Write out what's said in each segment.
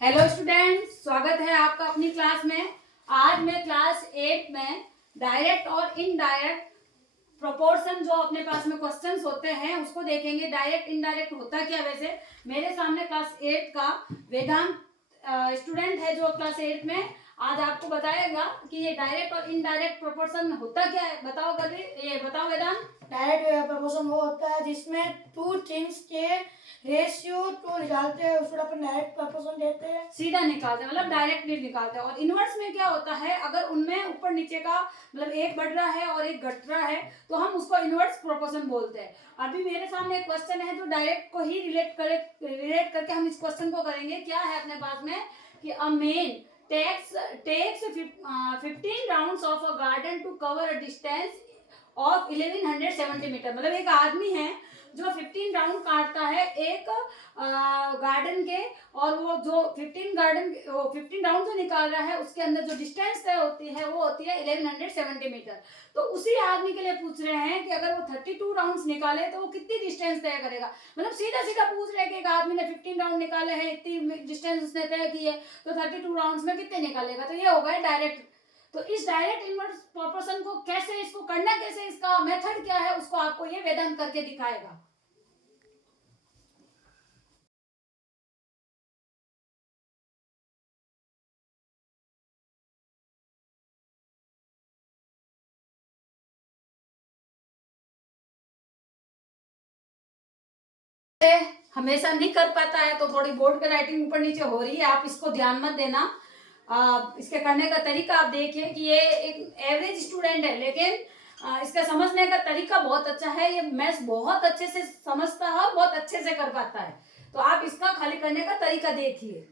Hello students, स्वागत है आपका अपनी क्लास में। आज मैं क्लास 8 में डायरेक्ट और इनडायरेक्ट प्रोपोर्शन जो अपने पास में क्वेश्चंस होते हैं उसको देखेंगे। डायरेक्ट इनडायरेक्ट होता क्या? वैसे मेरे सामने क्लास 8 का वेदांत स्टूडेंट है जो क्लास 8 में आज आपको बताएगा कि ये डायरेक्ट और इनडायरेक्ट प्रोपोर्शन होता क्या है। बताओ कभी, ये बताओ वेदांत। डायरेक्ट प्रोपोर्शन वो होता है जिसमें टू थिंग्स के रेशियो तो निकालते हैं, उसको अपन डायरेक्ट प्रोपोर्शन कहते हैं। सीधा निकालते हैं, मतलब डायरेक्टली निकालते हैं। और इनवर्स में क्या होता है, अगर उनमें ऊपर नीचे का मतलब एक बढ़ रहा है और एक घट रहा है तो हम उसको इनवर्स प्रोपोर्शन बोलते हैं। अभी मेरे सामने एक क्वेश्चन है जो डायरेक्ट को ही रिलेट करके हम इस क्वेश्चन को करेंगे। क्या है अपने पास में कि a man takes 15 rounds of a garden to cover a distance of 1100 centimetre. मतलब एक आदमी है जो 15 राउंड काटता है एक गार्डन के, और वो जो 15 राउंड जो निकाल रहा है उसके अंदर जो डिस्टेंस तय होती है वो होती है 1100 सेंटीमीटर। तो उसी आदमी के लिए पूछ रहे हैं कि अगर वो 32 राउंड्स निकाले तो वो कितनी डिस्टेंस तय करेगा। मतलब सीधा सीधा पूछ रहे हैं कि एक आदमी ने 15 राउंड निकाले हैं, इतनी डिस्टेंस उसने तय की है, तो 32 राउंड्स में कितने निकालेगा। तो ये हो गए डायरेक्ट। तो इस डायरेक्ट इनवर्स प्रोपोर्शन को कैसे, इसको करना कैसे, इसका मेथड क्या है, उसको आपको ये वेदांत करके दिखाएगा। हमेशा नहीं कर पाता है तो थोड़ी बोर्ड पे राइटिंग ऊपर नीचे हो रही है, आप इसको ध्यान मत देना। इसके करने का तरीका आप देखिए कि ये एक एवरेज स्टूडेंट है, लेकिन इसका समझने का तरीका बहुत अच्छा है। ये मैथ्स बहुत अच्छे से समझता है और बहुत अच्छे से कर पाता है। तो आप इसका खाली करने का तरीका देखिए।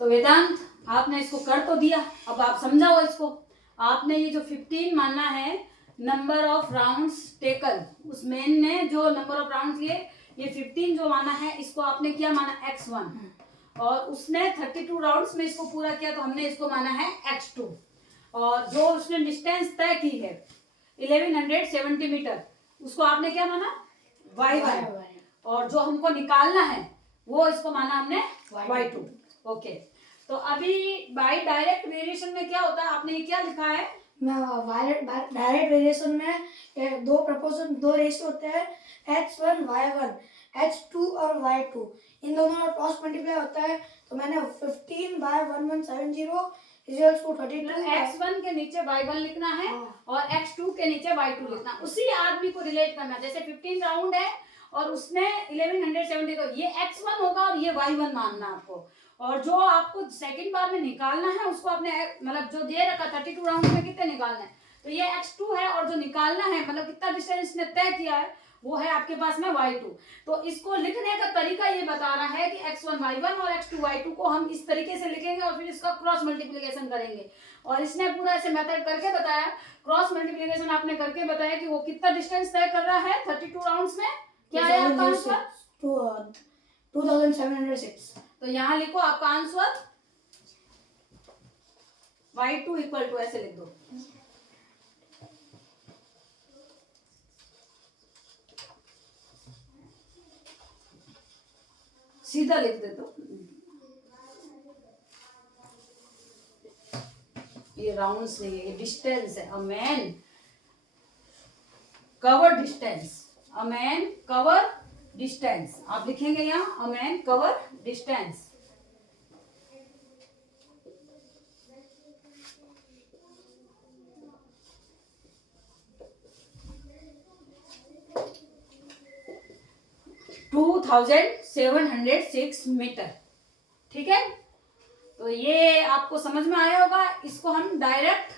तो वेदांत, आपने इसको कर तो दिया, अब आप समझाओ इसको। आपने ये जो 15 माना है नंबर ऑफ राउंड्स टेकन, उस मैन ने जो नंबर ऑफ राउंड्स लिए, ये 15 जो माना है इसको आपने क्या माना, x1। और उसने 32 राउंड्स में इसको पूरा किया तो हमने इसको माना है x2। और जो उसने डिस्टेंस तय की है 1100 सेंटीमीटर, उसको आपने क्या माना, y1। और जो हमको निकालना है वो इसको माना हमने y2। ओके। तो अभी बाय डायरेक्ट वेरिएशन में क्या होता है, आपने ये क्या लिखा है? डायरेक्ट वेरिएशन में दो प्रोपोर्शन, दो रेशियो होते हैं, x1 y1, x2 और y2। इन दोनों का क्रॉस मल्टीप्लाई होता है। तो मैंने 15/1170 इक्वल्स टू 32। x1 के नीचे y1 लिखना है और x2 के नीचे y2 लिखना। उसी आदमी को रिलेट करना। जैसे 15 राउंड है और उसने 1170, तो ये x1 होगा और ये y1 मानना आपको। और जो आपको सेकंड बार में निकालना है उसको आपने मतलब जो दे रखा 32 राउंड में कितने निकालना है, तो ये x2 है। और जो निकालना है मतलब कितना डिस्टेंस ने तय किया है वो है आपके पास में y2। तो इसको लिखने का तरीका ये बता रहा है कि x1 y1 और x2 y2 को हम इस तरीके से लिखेंगे और फिर इसका क्रॉस मल्टीप्लिकेशन करेंगे। और इसने पूरा ऐसे मेथड करके बताया, क्रॉस मल्टीप्लिकेशन आपने करके बताया कि वो कितना डिस्टेंस तय कर रहा है 32 राउंड्स में। क्या है आपका आंसर? 2706। तो यहाँ लिखो आपका आंसर y2 इक्वल टू, ऐसे लिख दो। सीधा लिख दे दो। ये राउंड्स नहीं है, ये डिस्टेंस है। A man cover distance, a man cover distance आप लिखेंगे यहाँ, a man cover distance. To 2706 metre. ठीक है, तो ये आपको समझ में आया होगा। इसको हम डायरेक्ट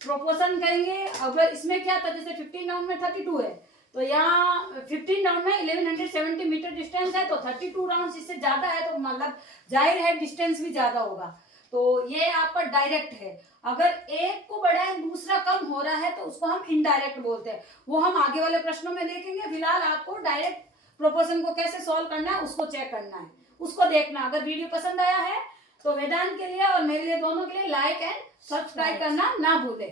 प्रोपोर्शन करेंगे। अगर इसमें क्या था, जैसे 15 राउंड में 32 है तो यहाँ 15 राउंड में 1170 मीटर डिस्टेंस है, तो 32 राउंड इससे ज्यादा है, तो मतलब जाहिर है डिस्टेंस भी ज्यादा होगा। तो ये आपका डायरेक्ट है। अगर एक को बढ़ाए दूसरा कम हो रहा है तो उसको हम इनडायरेक्ट बोलते हैं, वो हम आगे वाले प्रश्नों में देखेंगे। फिलहाल आपको डायरेक्ट प्रोपोर्शन को कैसे सॉल्व करना है उसको चेक करना है, उसको देखना। अगर वीडियो पसंद आया है तो वेदांत के लिए और मेरे लिए दोनों के लिए लाइक एंड सब्सक्राइब करना ना भूले।